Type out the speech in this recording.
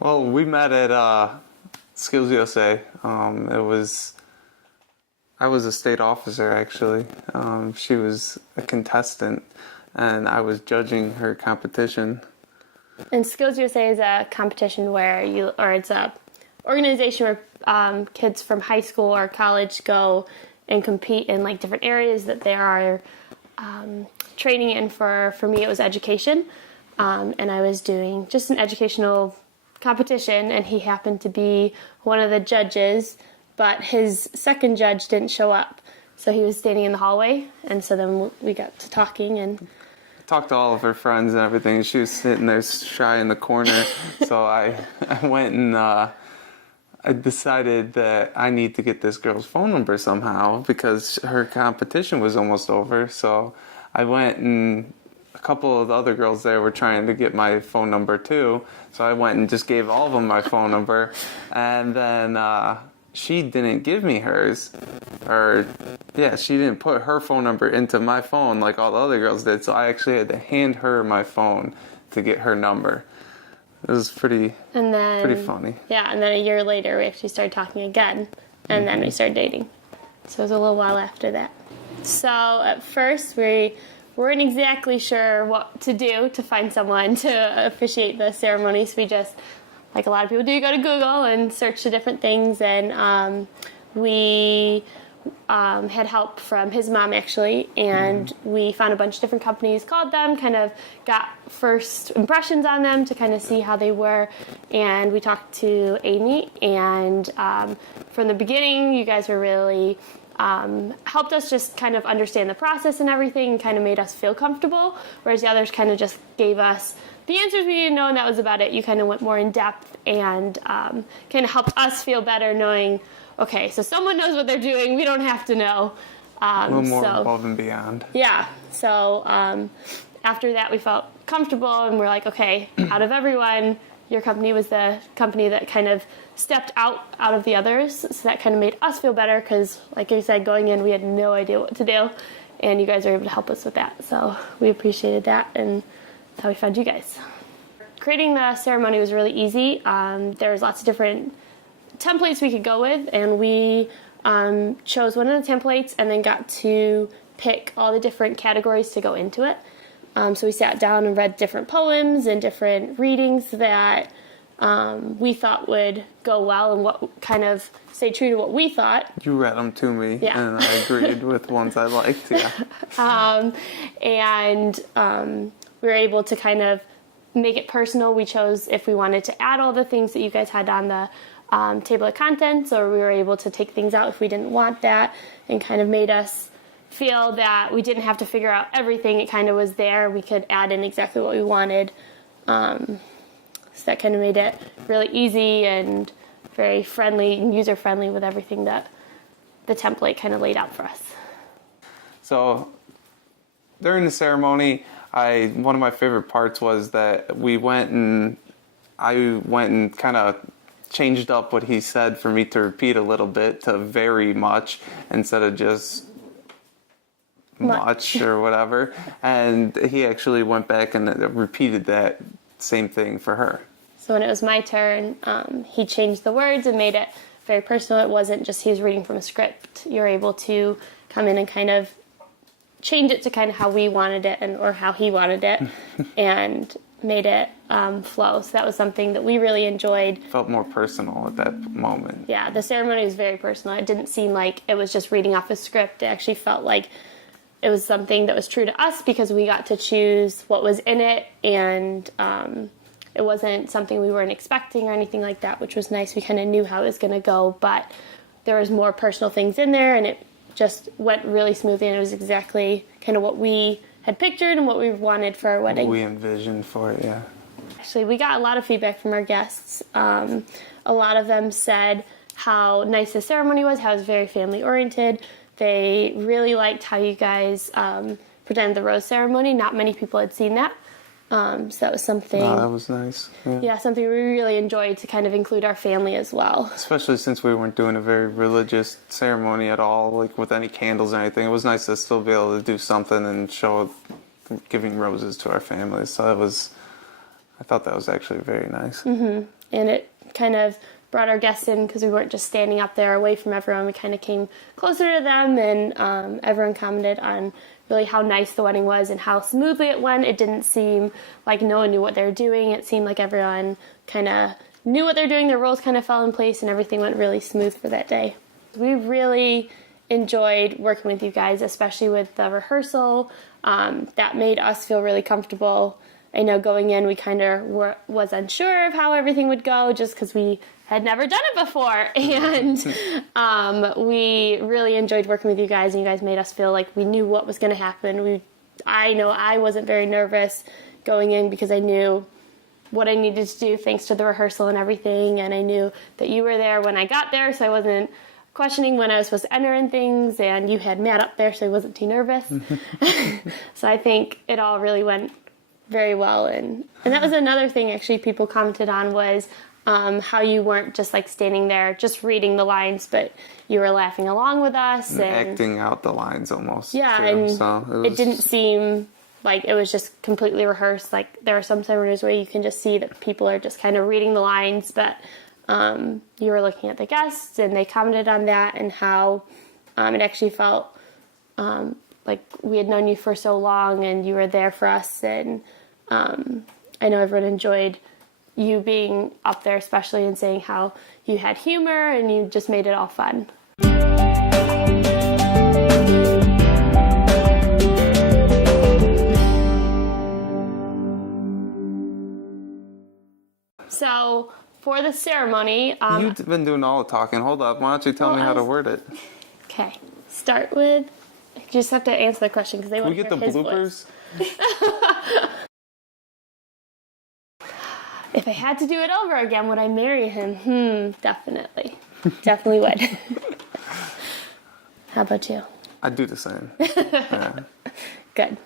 Well, we met at Skills USA. I was a state officer actually. She was a contestant, and I was judging her competition. And Skills USA is a competition it's a organization where kids from high school or college go and compete in like different areas that they are training in. For me, it was education, and I was doing just an educational competition, and he happened to be one of the judges, but his second judge didn't show up, so he was standing in the hallway, and so then we got to talking and talked to all of her friends and everything. She was sitting there shy in the corner, so I went and I decided that I need to get this girl's phone number somehow because her competition was almost over. So I went, and a couple of the other girls there were trying to get my phone number too. So I went and just gave all of them my phone number, and then she didn't give me hers, she didn't put her phone number into my phone like all the other girls did, so I actually had to hand her my phone to get her number. It was pretty funny. Yeah, and then a year later we actually started talking again, and then we started dating. So it was a little while after that. So at first we weren't exactly sure what to do to find someone to officiate the ceremony, so we just, like a lot of people do, go to Google and search the different things, and we had help from his mom actually, and we found a bunch of different companies, called them, kind of got first impressions on them to kind of see how they were, and we talked to Amy, and from the beginning you guys were really helped us just kind of understand the process and everything, and kind of made us feel comfortable, whereas the others kind of just gave us the answers we needed to know, and that was about it. You kind of went more in depth and kind of helped us feel better knowing, okay, so someone knows what they're doing. We don't have to know. A little more above and beyond. Yeah. So after that, we felt comfortable, and we're like, okay, out of everyone, your company was the company that kind of stepped out of the others. So that kind of made us feel better because, like I said, going in, we had no idea what to do, and you guys were able to help us with that. So we appreciated that, and that's how we found you guys. Creating the ceremony was really easy. There was lots of different templates we could go with, and we chose one of the templates and then got to pick all the different categories to go into it. So we sat down and read different poems and different readings that we thought would go well and what kind of stay true to what we thought. You read them to me, yeah. And I agreed with ones I liked, yeah. We were able to kind of make it personal. We chose if we wanted to add all the things that you guys had on the table of contents, or we were able to take things out if we didn't want that, and kind of made us feel that we didn't have to figure out everything. It kind of was there. We could add in exactly what we wanted. So that kind of made it really easy and very friendly and user-friendly with everything that the template kind of laid out for us. So during the ceremony, one of my favorite parts was that I went and kind of changed up what he said for me to repeat a little bit to very much instead of just much or whatever. And he actually went back and repeated that same thing for her. So when it was my turn, he changed the words and made it very personal. It wasn't just he was reading from a script. You were able to come in and kind of change it to kind of how we wanted it or how he wanted it and made it flow. So that was something that we really enjoyed. Felt more personal at that moment. Yeah, the ceremony was very personal. It didn't seem like it was just reading off a script. It actually felt like it was something that was true to us because we got to choose what was in it, and it wasn't something we weren't expecting or anything like that, which was nice. We kind of knew how it was going to go, but there was more personal things in there, and it just went really smoothly, and it was exactly kind of what we had pictured and what we wanted for our wedding. What we envisioned for it, yeah. Actually, we got a lot of feedback from our guests. A lot of them said how nice the ceremony was, how it was very family-oriented. They really liked how you guys presented the rose ceremony. Not many people had seen that. So that was something... Oh, that was nice. Yeah, something we really enjoyed to kind of include our family as well. Especially since we weren't doing a very religious ceremony at all, like with any candles or anything. It was nice to still be able to do something and show giving roses to our families. So I thought that was actually very nice. Mm-hmm. And it kind of brought our guests in because we weren't just standing up there away from everyone. We kind of came closer to them, and everyone commented on really how nice the wedding was and how smoothly it went. It didn't seem like no one knew what they were doing. It seemed like everyone kind of knew what they're doing. Their roles kind of fell in place, and everything went really smooth for that day. We really enjoyed working with you guys, especially with the rehearsal. That made us feel really comfortable. I know going in we kind of was unsure of how everything would go just because we had never done it before. And we really enjoyed working with you guys, and you guys made us feel like we knew what was going to happen. I know I wasn't very nervous going in because I knew what I needed to do thanks to the rehearsal and everything, and I knew that you were there when I got there, so I wasn't questioning when I was supposed to enter in things, and you had Matt up there, so I wasn't too nervous. So I think it all really went very well, and that was another thing actually people commented on was how you weren't just like standing there just reading the lines, but you were laughing along with us and acting out the lines almost. Yeah, too. and So it didn't seem like it was just completely rehearsed. Like there are some ceremonies where you can just see that people are just kind of reading the lines, but you were looking at the guests, and they commented on that and how it actually felt like we had known you for so long, and you were there for us. And I know everyone enjoyed you being up there, especially, and saying how you had humor and you just made it all fun. So for the ceremony, you've been doing all the talking. Hold up, why don't you tell me how to word it? Okay, start with. You just have to answer the question because they want to hear his voice. We get the bloopers. If I had to do it over again, would I marry him? Definitely. Definitely would. How about you? I'd do the same. Yeah. Good.